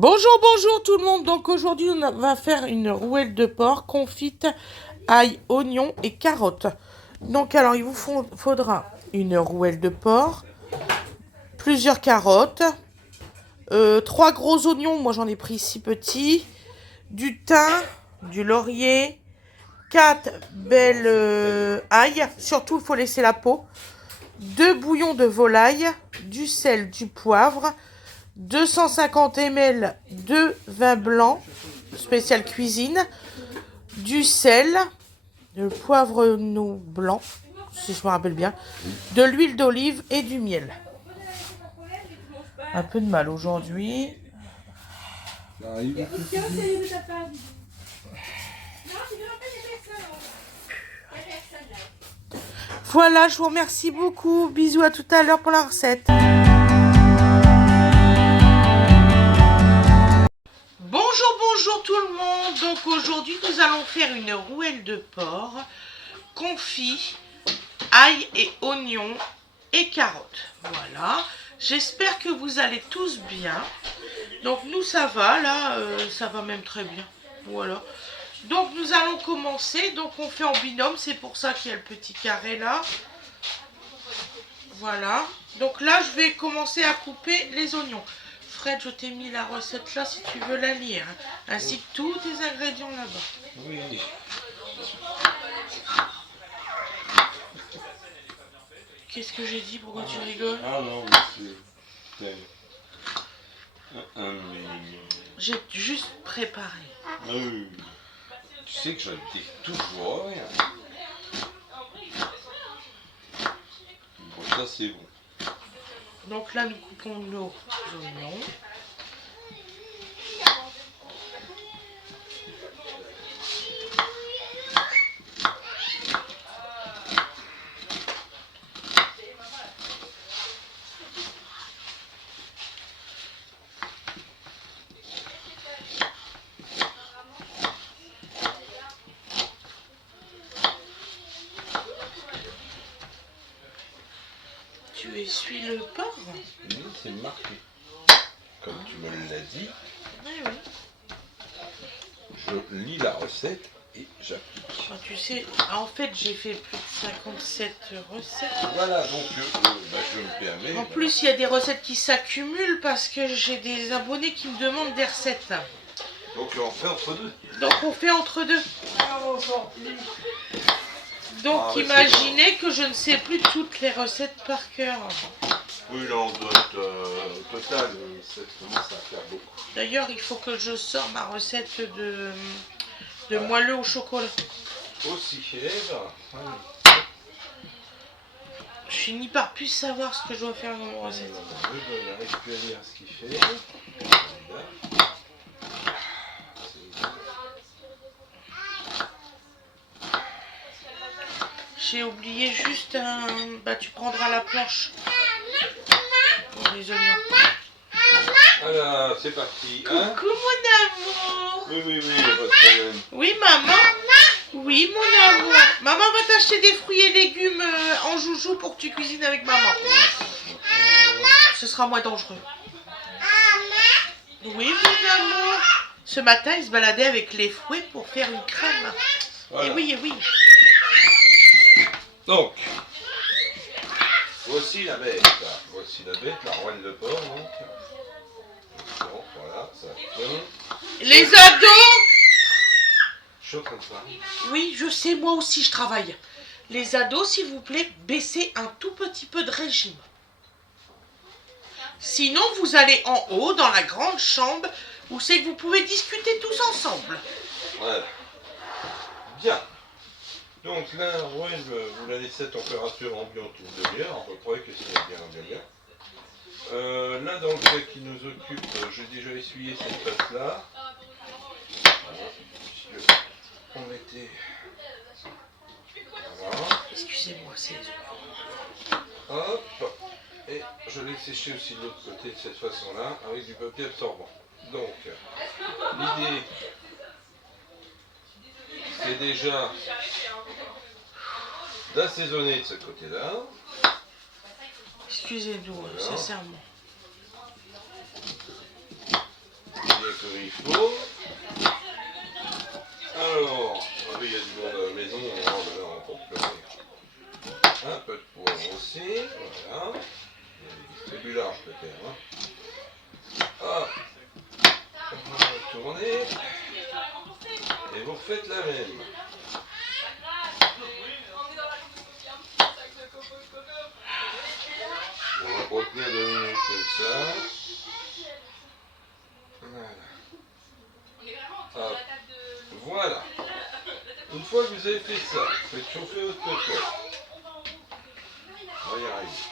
Bonjour, bonjour tout le monde. Donc aujourd'hui on va faire une rouelle de porc confite ail, oignon et carottes. Donc alors il vous faudra une rouelle de porc, plusieurs carottes, 3 gros oignons, moi j'en ai pris 6 petits, du thym, du laurier, 4 belles ail, surtout il faut laisser la peau, 2 bouillons de volaille, du sel, du poivre, 250 ml de vin blanc spécial cuisine, du sel, de poivre blanc, si je me rappelle bien, de l'huile d'olive et du miel. Un peu de mal aujourd'hui. Voilà, je vous remercie beaucoup. Bisous, à tout à l'heure pour la recette. Bonjour tout le monde. Donc aujourd'hui nous allons faire une rouelle de porc confit ail et oignon et carottes. Voilà, j'espère que vous allez tous bien. Donc nous ça va là, ça va même très bien. Voilà, donc nous allons commencer. Donc on fait en binôme, c'est pour ça qu'il y a le petit carré là. Voilà, donc là je vais commencer à couper les oignons. Fred, je t'ai mis la recette là si tu veux la lire, ainsi que tous tes ingrédients là-bas. Oui. Qu'est-ce que j'ai dit? Pourquoi tu rigoles? Ah non, c'est... J'ai juste préparé. Oui. Tu sais que je dis toujours rien. Bon, ça c'est bon. Donc là, nous coupons nos oignons. Tu essuies le porc? Oui, c'est marqué. Comme tu me l'as dit, Oui. je lis la recette et j'applique. Tu sais, en fait, j'ai fait plus de 57 recettes. Voilà, donc je me permets. En plus, il y a des recettes qui s'accumulent parce que j'ai des abonnés qui me demandent des recettes. Donc on fait entre deux. Donc on fait entre deux. Donc imaginez que je ne sais plus toutes les recettes par cœur. Oui, là on doit être au total, ça commence à faire beaucoup. D'ailleurs, il faut que je sorte ma recette de moelleux au chocolat. Aussi chèvre. Je finis par plus savoir ce que je dois faire dans mon recette. Je n'arrive plus à lire ce qu'il fait. J'ai oublié juste un... Bah tu prendras la planche pour les oignons. Voilà, c'est parti. Hein? Coucou mon amour. Oui, il n'y a pas de problème. Oui maman. Oui mon amour. Maman va t'acheter des fruits et légumes en joujou pour que tu cuisines avec maman. Ce sera moins dangereux. Oui mon amour. Ce matin il se baladait avec les fouets pour faire une crème. Voilà. Et oui. Donc, voici la bête. La rouelle de porc. Donc. Bon, voilà, ça tient. Les ados. Je suis en train de faire. Oui, je sais, moi aussi je travaille. Les ados, s'il vous plaît, baissez un tout petit peu de régime. Sinon, vous allez en haut, dans la grande chambre, où c'est que vous pouvez discuter tous ensemble. Voilà. Bien. Donc là, rouelle, vous la laissez à température ambiante une demi-heure, à peu près, que c'est bien. Là, dans le cas qui nous occupe, j'ai déjà essuyé cette face-là. Voilà, puisque on mettait... Voilà. Excusez-moi, c'est... Hop. Et je l'ai séché aussi de l'autre côté de cette façon-là, avec du papier absorbant. Donc, l'idée, c'est déjà d'assaisonner de ce côté-là. Excusez-nous, voilà. Sincèrement. bien comme il faut. Alors, ah oui, il y a du monde à la maison, là, on peut plus rien. Un peu de poivre aussi, voilà. C'est du large peut-être. Hein. Hop, vous retournez et vous refaites la même. On va retenir 2 minutes comme ça. Voilà. Hop. Voilà. Une fois que vous avez fait ça, vous faites chauffer votre cocotte. On va y arriver.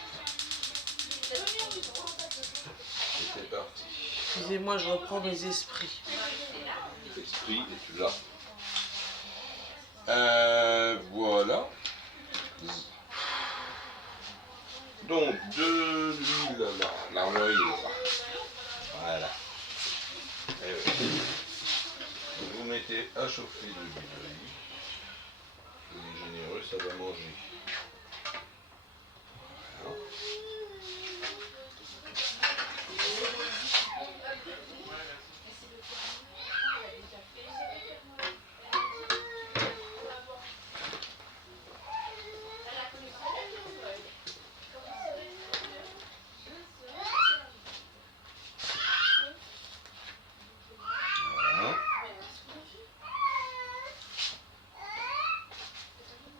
C'est parti. Excusez-moi, je reprends mes esprits. L'esprit et tu l'as. Voilà. Donc, de l'huile, l'huile. Voilà. Et oui. Vous mettez à chauffer de l'huile d'olive. L'huile généreux, ça va manger. Voilà.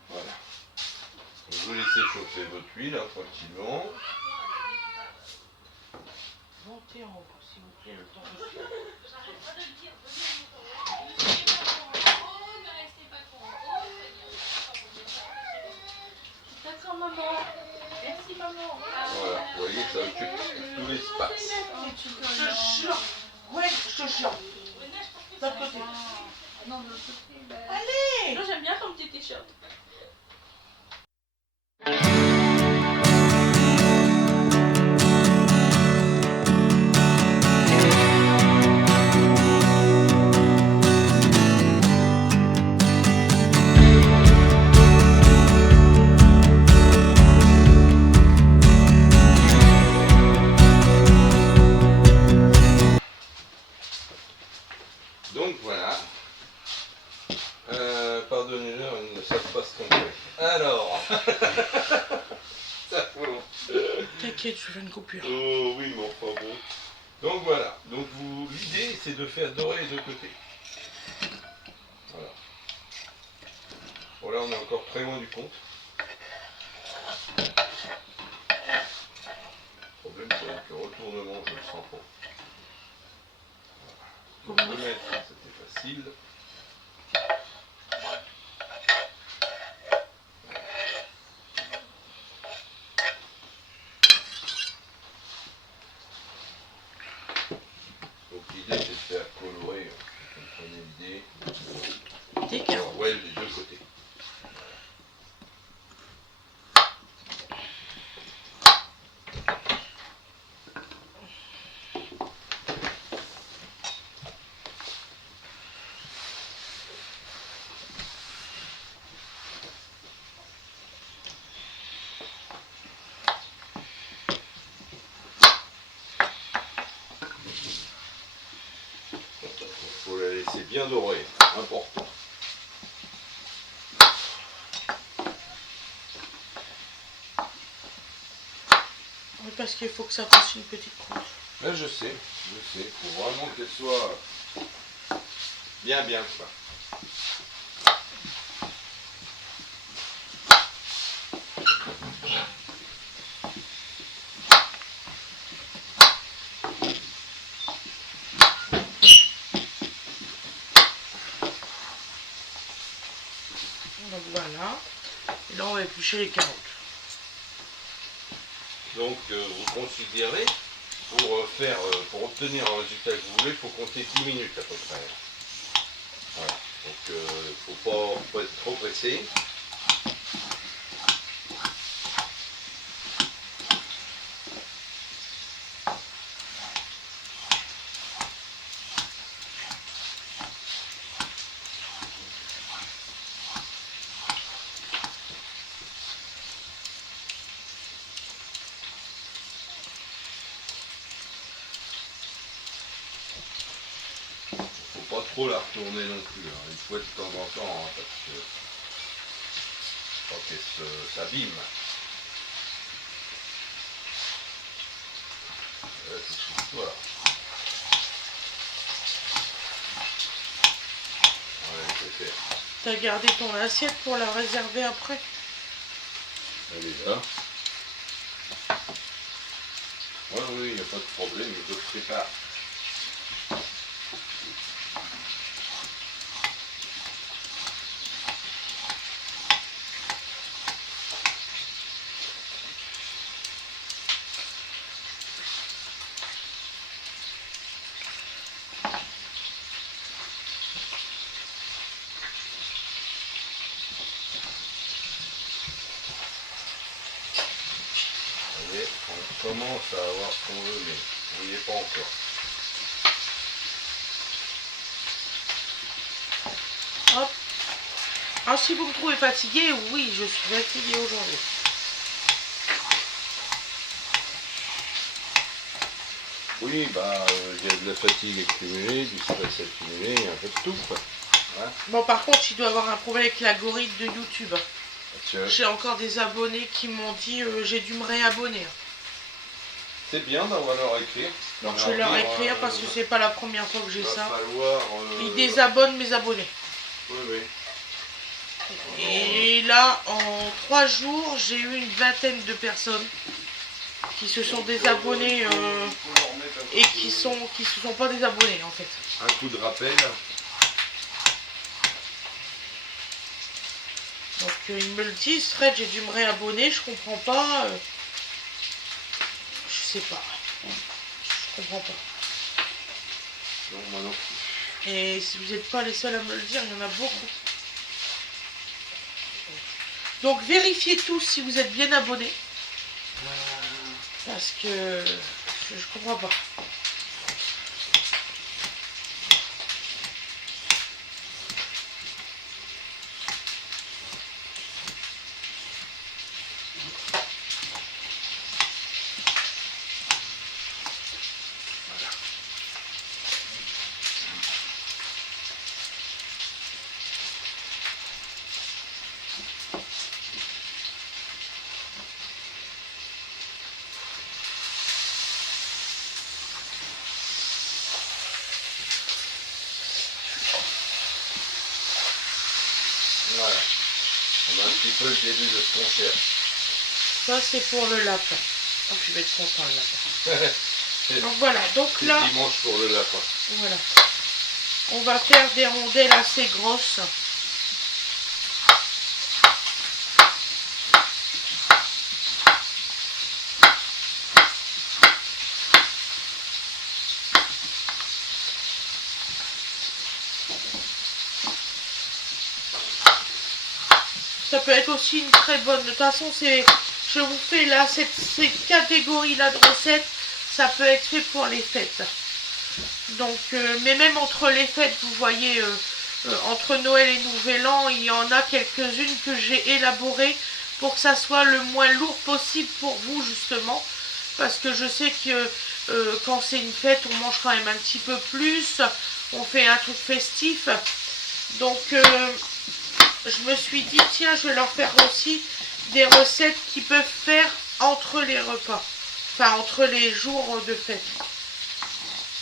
Voilà. Vous laissez chauffer votre huile hein, tranquillement. Montez en haut, s'il vous plaît, le temps de... D'accord, maman. Merci, maman. Voilà, vous voyez, ça occupe tout l'espace. Je te jure. Ouais, je te jure. D'un côté. Non, de l'autre côté. Allez! Moi, j'aime bien ton petit t-shirt. Donc voilà. Pardonnez-leur, ils ne savent pas ce qu'on fait. Alors. Ça faut. T'inquiète, je fais une coupure. Oh oui, mais enfin bon. Donc voilà. Donc l'idée, c'est de faire dorer les deux côtés. Voilà. Bon là, on est encore très loin du compte. Le problème, c'est que le retournement, je le sens pas. Donc, le mettre, c'était facile. Donc l'idée, c'est de faire colorer, vous comprenez l'idée, Des carottes. ouais, des deux côtés. Il faut la laisser bien dorée, important. Oui, parce qu'il faut que ça fasse une petite croûte. Là, je sais. Il faut vraiment qu'elle soit bien quoi. Donc voilà. Et là, on va éplucher les carottes. Donc, vous considérez, pour obtenir un résultat que vous voulez, il faut compter 10 minutes à peu près. Voilà. Donc, il ne faut pas être trop pressé. pas trop la retourner non plus. Hein. Il faut de temps en temps, hein, parce que pas qu'elle s'abîme. Voilà. Ouais, c'est fait. T'as gardé ton assiette pour la réserver après? Elle est là. Ouais, oui, il n'y a pas de problème, je te prépare. On commence à avoir ce qu'on veut, mais on n'y est pas encore. Hop. Ah, si vous me trouvez fatigué, oui, je suis fatiguée aujourd'hui. Oui, bah, il y a de la fatigue accumulée, du stress accumulé, un peu de tout, quoi. Ouais. Bon, par contre, il doit avoir un problème avec l'algorithme de YouTube. Tiens. J'ai encore des abonnés qui m'ont dit j'ai dû me réabonner. C'est bien d'avoir leur écrire. Donc je vais leur écrire parce que c'est pas la première fois que j'ai ça. Falloir, Ils désabonnent mes abonnés. Oui, oui. Et là, en 3 jours, j'ai eu une vingtaine de personnes qui se sont désabonnées et qui se sont pas désabonnés en fait. Un coup de rappel. Donc ils me le disent, Fred, j'ai dû me réabonner, je comprends pas. Je sais pas. Je comprends pas. Non, moi non plus. Et si vous n'êtes pas les seuls à me le dire, il y en a beaucoup. Donc vérifiez tous si vous êtes bien abonnés. Parce que je comprends pas. Voilà. On a un petit peu le début de ce qu'on cherche. Ça c'est pour le lapin. Oh, je vais être content le lapin. Donc voilà, donc C'est là, dimanche pour le lapin. voilà. On va faire des rondelles assez grosses. Ça peut être aussi une très bonne. De toute façon, je vous fais là ces catégories-là de recettes. Ça peut être fait pour les fêtes. Donc, mais même entre les fêtes, vous voyez, entre Noël et Nouvel An, il y en a quelques-unes que j'ai élaborées pour que ça soit le moins lourd possible pour vous, justement. Parce que je sais que quand c'est une fête, on mange quand même un petit peu plus. On fait un truc festif. Donc, je me suis dit, tiens, je vais leur faire aussi des recettes qui peuvent faire entre les repas. Enfin, entre les jours de fête.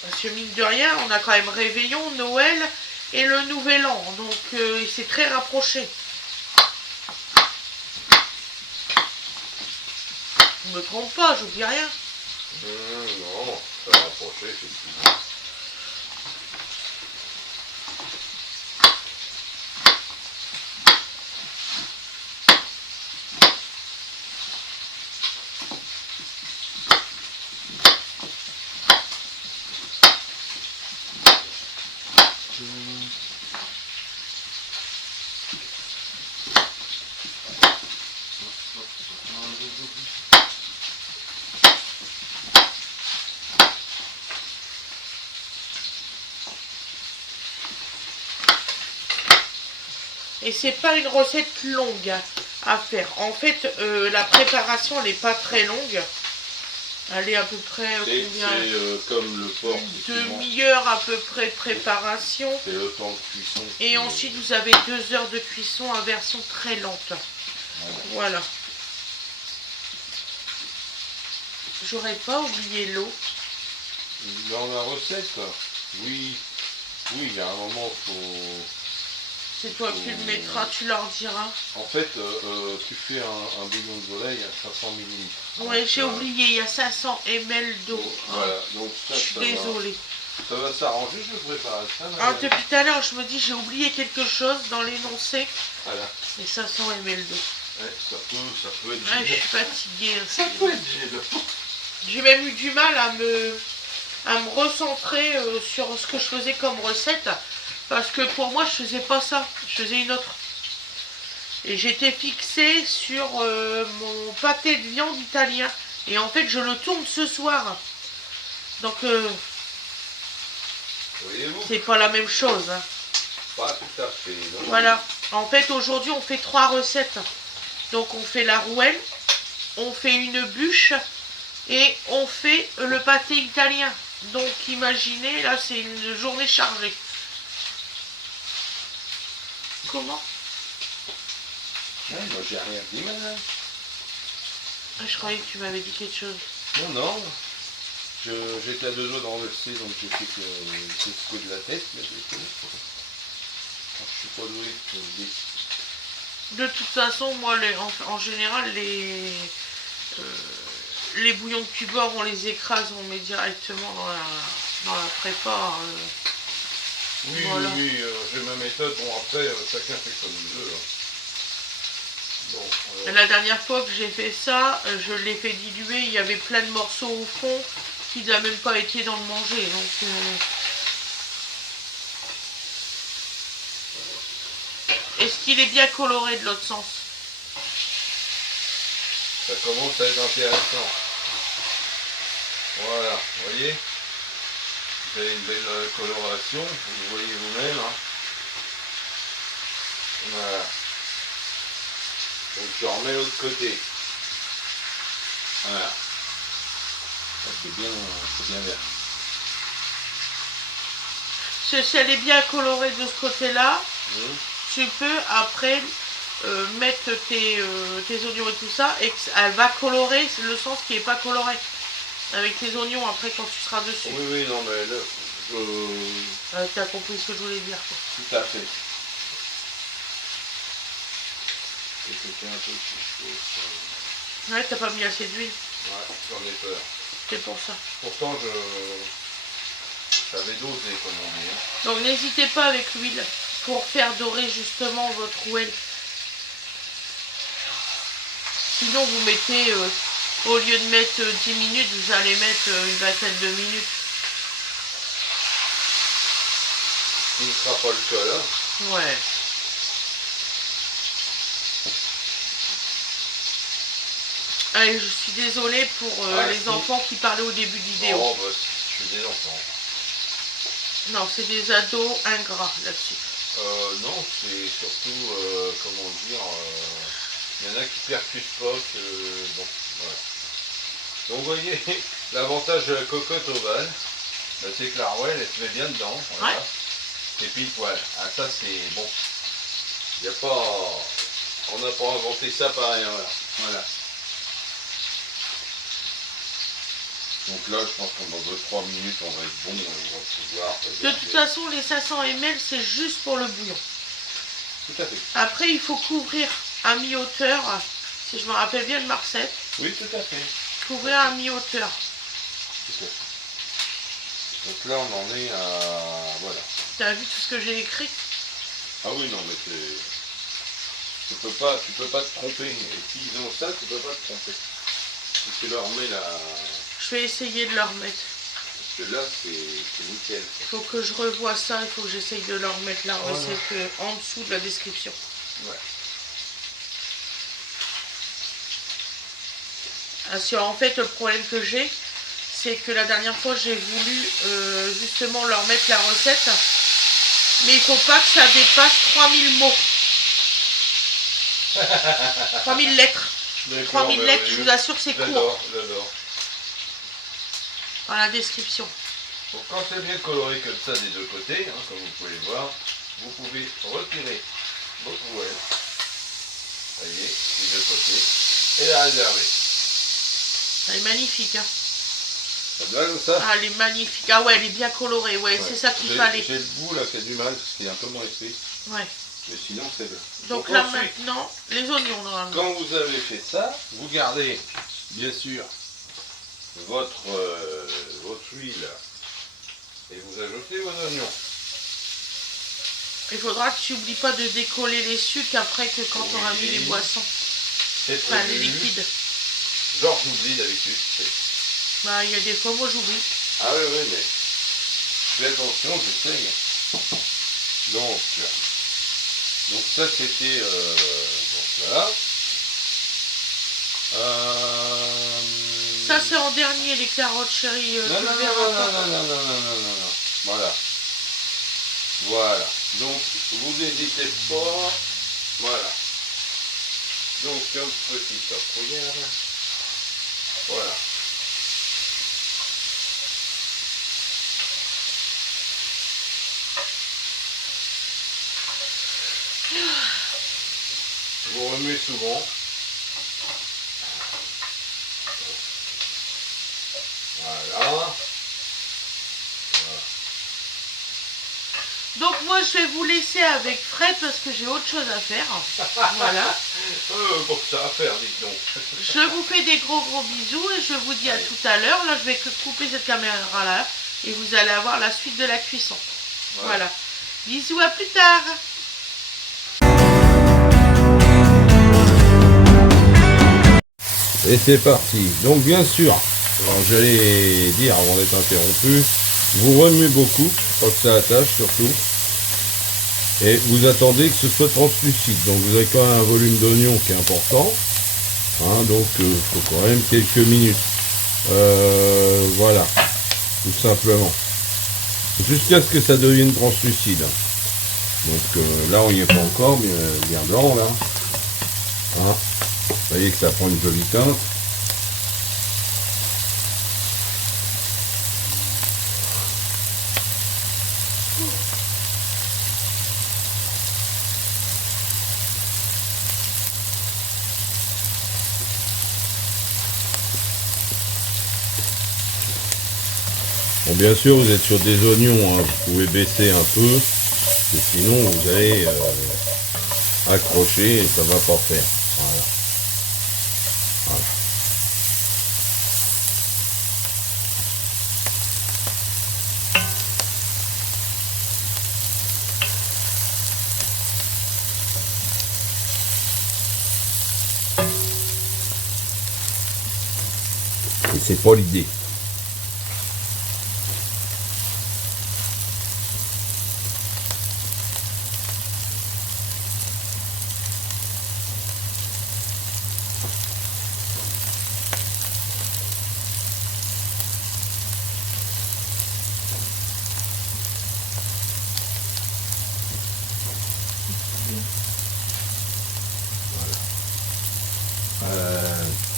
Parce que mine de rien, on a quand même Réveillon, Noël et le Nouvel An. Donc, c'est très rapproché. Je me trompe pas, j'oublie rien. Non, ça va rapprocher, effectivement. Et c'est pas une recette longue à faire. En fait, la préparation n'est pas très longue. Allez, à peu près C'est combien comme le porc. Une effectivement. demi-heure à peu près de préparation. C'est le temps de cuisson. Et ensuite, vous avez 2 heures de cuisson à version très lente. Voilà. J'aurais pas oublié l'eau. Dans la recette, oui. Oui, il y a un moment, C'est toi qui le mettras, tu leur diras. En fait, tu fais un bouillon de volaille à 500 ml. Ouais, j'ai oublié, il y a 500 ml d'eau. Voilà, donc ça, Je suis désolée. Ça va s'arranger, je prépare ça. Ah, depuis tout à l'heure, je me dis, j'ai oublié quelque chose dans l'énoncé. Voilà. Et 500 ml d'eau. Ouais, ça peut être Ouais, je suis fatiguée. Ça peut être gênant. J'ai même eu du mal à me recentrer sur ce que je faisais comme recette. Parce que pour moi, je faisais pas ça. Je faisais une autre. Et j'étais fixée sur mon pâté de viande italien. Et en fait, je le tourne ce soir. Donc, c'est pas la même chose. Hein. Pas tout à fait. Non. Voilà. En fait, aujourd'hui, on fait 3 recettes. Donc, on fait la rouelle, on fait une bûche et on fait le pâté italien. Donc, imaginez, là, c'est une journée chargée. Comment? Ouais, moi, j'ai rien dit, madame. Ah, je croyais que tu m'avais dit quelque chose. Non, non. J'étais à 2 doigts d'enlever, donc j'ai fait que ce coup de la tête. Mais je suis pas doué pour le dire. De toute façon, moi, en général, les bouillons de Tubor, on les écrase, on met directement dans la prépa. Oui, voilà. oui, j'ai ma méthode. Bon, après, chacun fait comme il veut. Hein. Bon, la dernière fois que j'ai fait ça, je l'ai fait diluer, il y avait plein de morceaux au fond qui n'a même pas été dans le manger. Donc, est-ce qu'il est bien coloré de l'autre sens? ça commence à être intéressant. Voilà, vous voyez? Vous avez une belle coloration, vous voyez vous-même. Hein. Voilà. Donc je remets l'autre côté. Voilà. C'est bien vert. Si elle est bien colorée de ce côté-là, tu peux après mettre tes oignons et tout ça, et elle va colorer le sens qui n'est pas coloré. Avec tes oignons après quand tu seras dessus. Oui, oui, non, mais là, tu as compris ce que je voulais dire. Quoi. Tout à fait. Et c'était un peu plus chaud. Ouais, t'as pas mis assez d'huile. Ouais, j'en ai peur. C'est pour ça. Pourtant, j'avais dosé, comme on dit. Hein. Donc n'hésitez pas avec l'huile pour faire dorer justement votre rouelle. Sinon, vous mettez, au lieu de mettre 10 minutes, vous allez mettre une vingtaine de minutes. Ce qui ne sera pas le cas là. Ouais. Allez, je suis désolée pour les enfants qui parlaient au début de vidéo. Oh, bah, je suis des enfants. Non, c'est des ados ingrats là-dessus. Non, c'est surtout, comment dire, il y en a qui percutent pas que, bon, voilà. Donc vous voyez, l'avantage de la cocotte ovale, bah, c'est que la rouelle, elle se met bien dedans, voilà. Ouais. Et puis voilà, ah, ça c'est bon. Il n'y a pas, on n'a pas inventé ça pareil, voilà. Donc là, je pense qu'en 2-3 minutes, on va être bon, on va pouvoir... De toute façon, les 500 ml, c'est juste pour le bouillon. Tout à fait. Après, il faut couvrir à mi-hauteur, si je me rappelle bien de ma recette. Oui, tout à fait. Couvrir à mi-hauteur. Tout à fait. Donc là, on en est à... Voilà. T'as vu tout ce que j'ai écrit? Ah oui, non, mais c'est... Tu peux pas te tromper. Et s'ils ont ça, tu peux pas te tromper. Si tu leur mets la... Je vais essayer de leur mettre. Parce que là, c'est nickel. Il faut que je revoie ça, il faut que j'essaye de leur mettre la recette en dessous de la description. Ouais. Parce que, en fait, le problème que j'ai, c'est que la dernière fois, j'ai voulu justement leur mettre la recette. Mais il ne faut pas que ça dépasse 3000 mots. 3000 lettres. 3000 lettres, je vous assure, c'est court. J'adore. dans la description. Bon, quand c'est bien coloré comme ça des deux côtés, hein, comme vous pouvez le voir, vous pouvez retirer votre rouelle, voyez, des deux côtés, et la réserver. Elle est magnifique, hein. Ça te va comme ça? Ah, elle est magnifique. Ah ouais, elle est bien colorée, ouais, c'est ça qu'il fallait. J'ai le bout là qui a du mal, parce qu'il est un peu moins épais. Ouais. Mais sinon c'est bien. Donc là maintenant, les oignons normalement. Quand vous avez fait ça, vous gardez bien sûr votre huile et vous ajoutez vos oignons. Il faudra que tu n'oublies pas de décoller les sucres après que quand on aura mis les boissons. C'est Enfin, les prévu. liquides. Genre j'oublie d'habitude. Bah, il y a des fois, moi j'oublie. Ah oui, oui, mais fais attention, j'essaye. Donc ça c'était donc voilà. Ça c'est en dernier les carottes chéries. Non. Voilà. Voilà. Donc vous n'hésitez pas. Voilà. Donc un petit top, regarde. Voilà. Vous remuez souvent. Voilà. Donc moi je vais vous laisser avec Fred parce que j'ai autre chose à faire. Voilà. Pour ça à faire, dites donc. Je vous fais des gros bisous et je vous dis à tout à l'heure. Là je vais couper cette caméra là et vous allez avoir la suite de la cuisson. Voilà. Bisous, à plus tard. Et c'est parti. Donc bien sûr, j'allais dire avant d'être interrompu, vous remuez beaucoup, pas que ça attache surtout. Et vous attendez que ce soit translucide. Donc vous avez quand même un volume d'oignon qui est important. Hein, donc il faut quand même quelques minutes. Voilà, tout simplement. Jusqu'à ce que ça devienne translucide. Donc là on n'y est pas encore, mais bien blanc là. Hein, vous voyez que ça prend une jolie teinte. Bon, bien sûr, vous êtes sur des oignons, hein, vous pouvez baisser un peu, et sinon vous allez accrocher et ça va pas faire. Voilà. Voilà. Et c'est pas l'idée.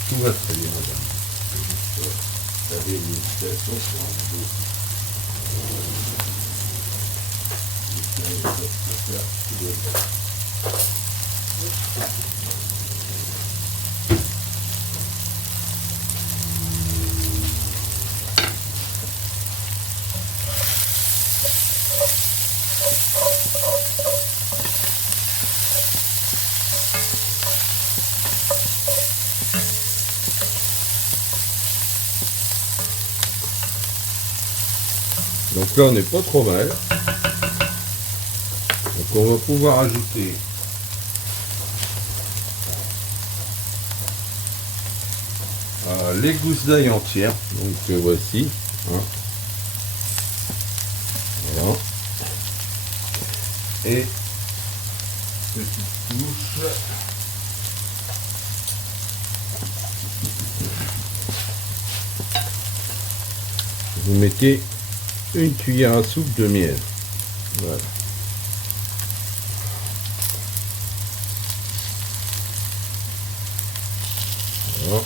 Tout va très bien, madame. La réalisation sur un dos. Donc là on n'est pas trop mal. Donc on va pouvoir ajouter les gousses d'ail entières. Donc voici. Hein. Voilà. Et petite touche. Vous mettez une cuillère à soupe de miel. Voilà. Voilà.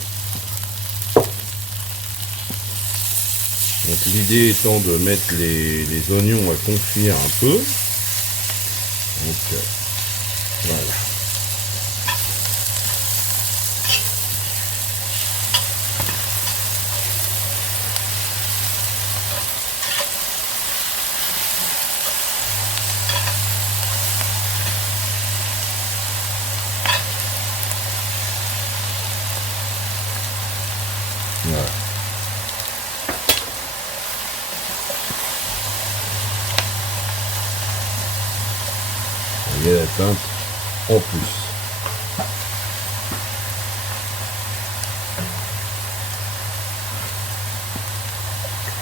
Donc l'idée étant de mettre les oignons à confire un peu. Donc voilà. Voilà. Vous voyez la teinte en plus.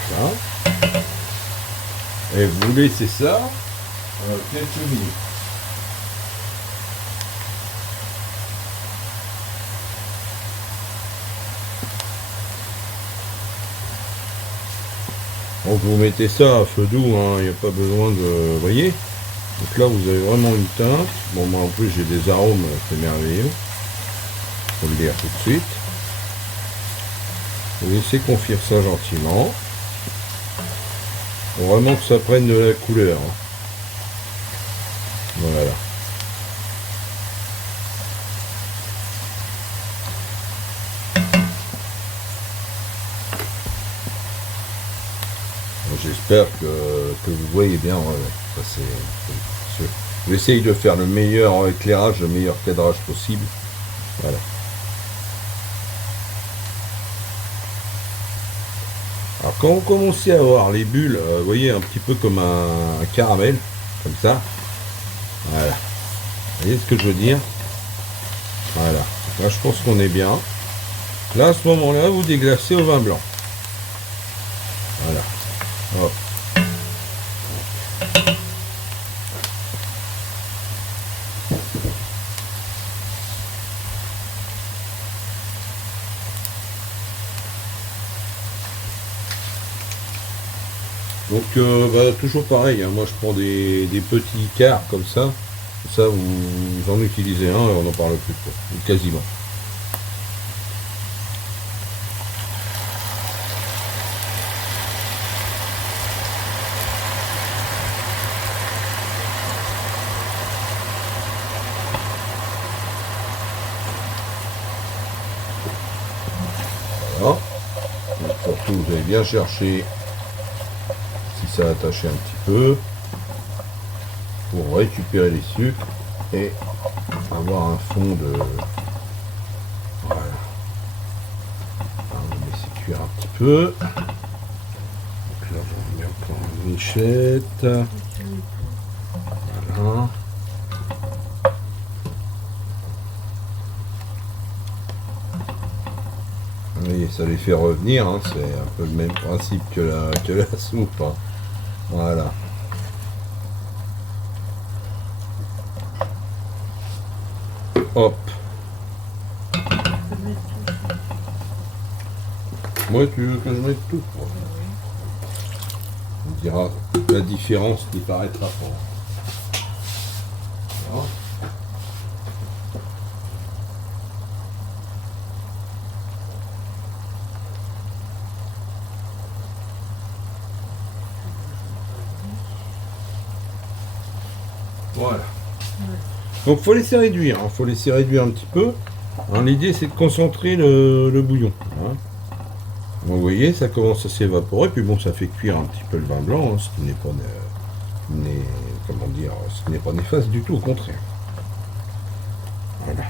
Voilà. Et vous laissez ça quelques minutes. Donc vous mettez ça à feu doux, il n'y a pas besoin de... Vous voyez? Donc là vous avez vraiment une teinte. Bon moi en plus j'ai des arômes, c'est merveilleux. Faut le dire tout de suite. Vous laissez confire ça gentiment. Faut vraiment que ça prenne de la couleur. Voilà. J'espère que vous voyez bien. Ça, j'essaye de faire le meilleur éclairage, le meilleur cadrage possible. Voilà. Alors quand vous commencez à avoir les bulles, vous voyez un petit peu comme un caramel, comme ça. Voilà. Vous voyez ce que je veux dire? Voilà. Là je pense qu'on est bien. Là à ce moment-là, vous déglacez au vin blanc. Voilà. Hop. Donc toujours pareil, moi je prends des petits quarts comme ça. Ça vous en utilisez un et on n'en parle plus quoi. Quasiment. Voilà. Donc, surtout vous allez bien chercher si ça a attaché un petit peu pour récupérer les sucres et avoir un fond de... Voilà. On va laisser cuire un petit peu. Donc là on va bien prendre une michette. Voilà. Vous voyez, ça les fait revenir, c'est un peu le même principe que la soupe. Voilà. Hop. Moi, tu veux que je mette tout? On dira la différence qui paraîtra pas. Voilà. Voilà. Donc faut laisser réduire, faut laisser réduire un petit peu. L'idée c'est de concentrer le bouillon. Donc, vous voyez, ça commence à s'évaporer, puis bon, ça fait cuire un petit peu le vin blanc, ce qui n'est pas, comment dire, ce qui n'est pas néfaste du tout, au contraire. Voilà.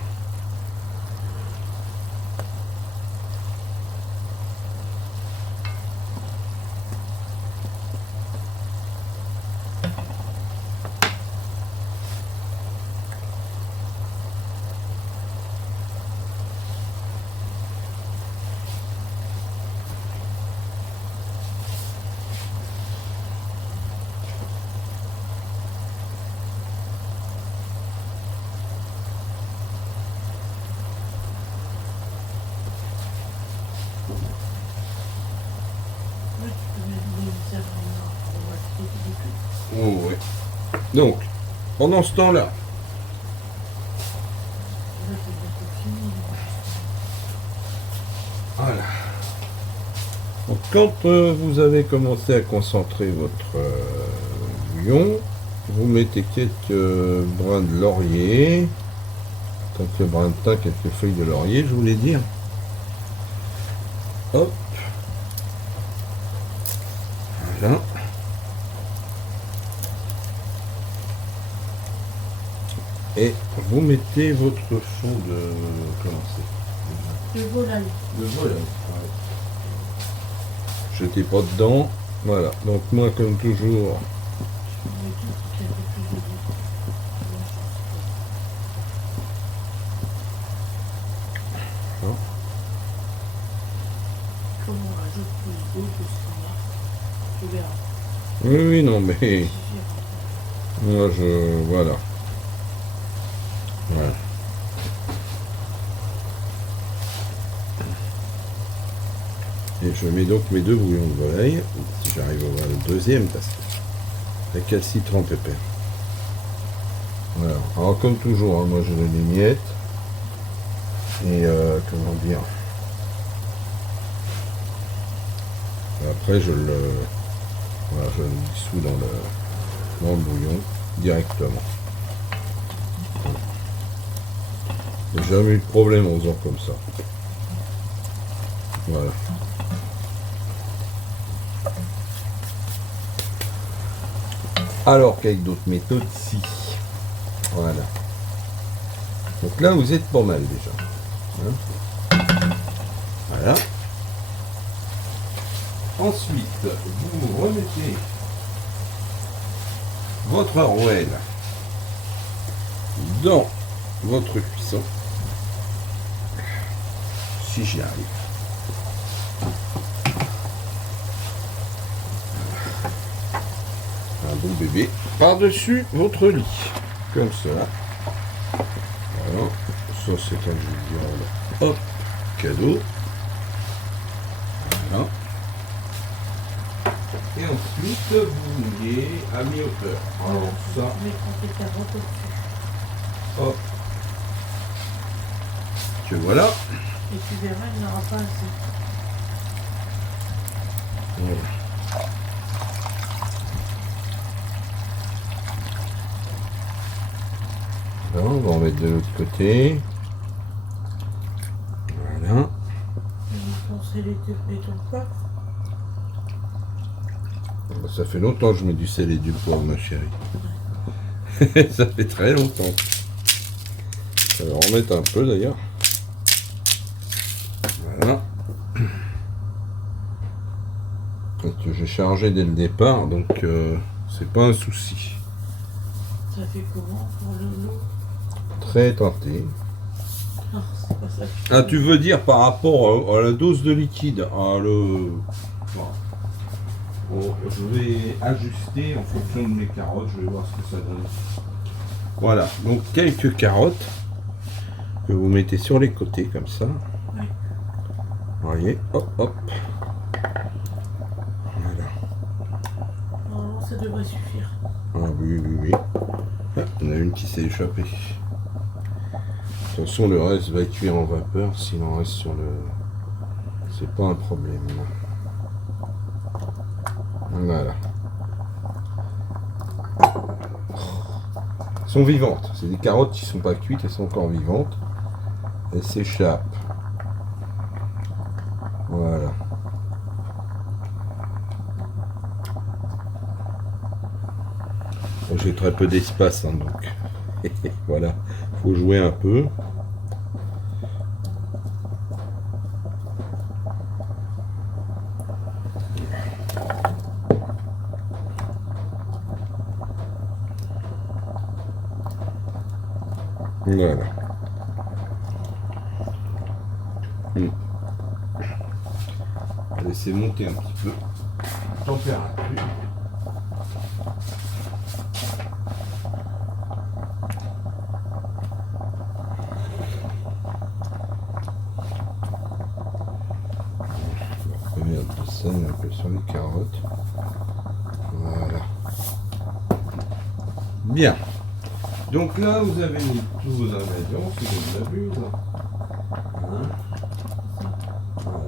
Oh, ouais. Donc, pendant ce temps-là, voilà. Donc, quand vous avez commencé à concentrer votre bouillon, vous mettez quelques brins de laurier, quelques brins de thym, quelques feuilles de laurier, je voulais dire. Hop. Voilà. Et vous mettez votre fond de... comment c'est? De volaille. De volaille. Ouais. Jetez pas dedans. Voilà. Donc moi, comme toujours, Comme on rajoute plus d'eau que ce qu'on a, tu verras. oui, non, mais Ça suffira. moi, voilà. Voilà. Et je mets donc mes deux bouillons de volaille, si j'arrive à voir le deuxième, parce que avec le citron pépère. Voilà. Alors comme toujours, hein, moi je donne des miettes. Et comment dire. Après je le dissous dans le bouillon directement. J'ai jamais eu de problème en faisant comme ça. Voilà. Alors qu'avec d'autres méthodes, si. Voilà. Donc là, vous êtes pas mal déjà. Hein, voilà. Ensuite, vous remettez votre rouelle dans votre cuisson. Si j'y arrive. Un bon bébé par-dessus votre lit. Comme ça. Voilà. Ça, c'est un viande. Hop. Cadeau. Voilà. Et ensuite, vous mouillez à mi-hauteur. Alors ça, Mettre tes carottes au-dessus. hop. Que voilà. Et tu verras, il n'y en aura pas assez. Voilà. Là, on va en mettre de l'autre côté. Voilà. Et ton sel et ton poivre. Ça fait longtemps que je mets du sel et du poivre, ma chérie. Ça fait très longtemps. Je vais en remettre un peu d'ailleurs. Voilà. Donc, j'ai chargé dès le départ, donc c'est pas un souci. Ça fait comment pour le lot? Très tenté. Non, c'est pas ça. Ah, tu veux dire par rapport à la dose de liquide? Bon, je vais ajuster en fonction de mes carottes, je vais voir ce que ça donne. Voilà, donc quelques carottes que vous mettez sur les côtés comme ça. Oui. Vous voyez, hop, hop. Voilà. Normalement, ça devrait suffire. Ah oui, oui, oui. Ah, on a une qui s'est échappée. Attention, le reste va cuire en vapeur, s'il en reste sur le... C'est pas un problème. Voilà. Elles sont vivantes. C'est des carottes qui sont pas cuites, elles sont encore vivantes. Elles s'échappent. Voilà. J'ai très peu d'espace, hein, donc. Voilà. Faut jouer un peu. Voilà. Laissez monter un petit peu. Température. On va mettre de sel un peu sur les carottes. Voilà. Bien. Donc là, vous avez mis tous vos ingrédients, si je ne m'abuse. Hein? Voilà.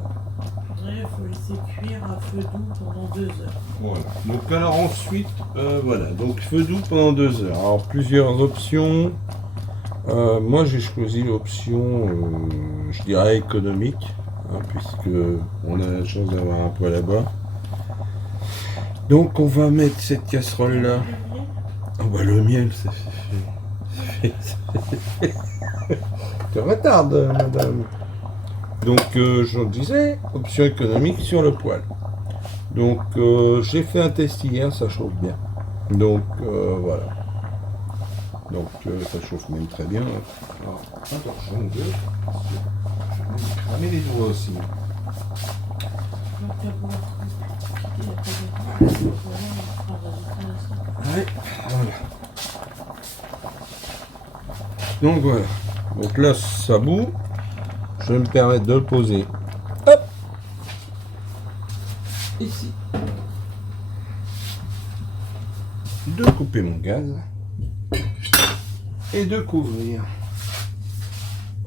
Ouais, il faut laisser laisser cuire à feu doux pendant 2 heures. Voilà. Donc alors ensuite, voilà. Donc feu doux pendant 2 heures. Alors plusieurs options. Moi j'ai choisi l'option, je dirais économique, hein, puisque on a la chance d'avoir un poêle à bois. Donc on va mettre cette casserole là. Oh bah le miel, ça te retarde, madame. Donc je disais, option économique sur le poêle. Donc j'ai fait un test hier, ça chauffe bien. Donc voilà. Donc ça chauffe même très bien. Alors, attention, je vais cramer les doigts aussi. Ouais, voilà. Donc voilà. Donc là, ça bout. Je vais me permettre de le poser. Hop. Ici. De couper mon gaz. Et de couvrir.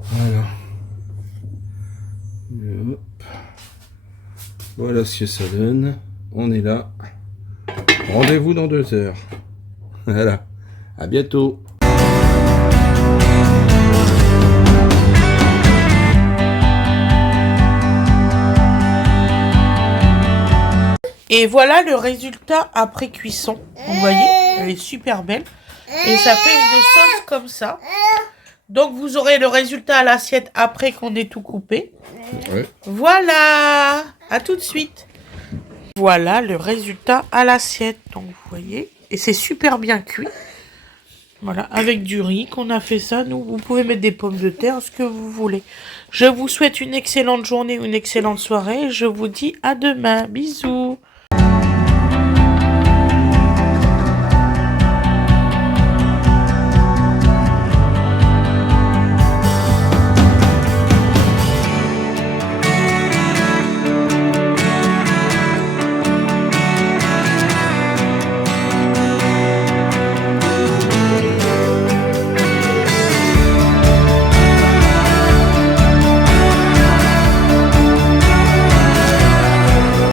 Voilà. Et hop. Voilà ce que ça donne. On est là. Rendez-vous dans 2 heures. Voilà. À bientôt. Et voilà le résultat après cuisson. Vous voyez, elle est super belle. Et ça fait une sauce comme ça. Donc vous aurez le résultat à l'assiette après qu'on ait tout coupé. Ouais. Voilà. À tout de suite. Voilà le résultat à l'assiette. Donc vous voyez. Et c'est super bien cuit. Voilà, avec du riz qu'on a fait ça. Nous, vous pouvez mettre des pommes de terre, ce que vous voulez. Je vous souhaite une excellente journée, une excellente soirée. Je vous dis à demain. Bisous.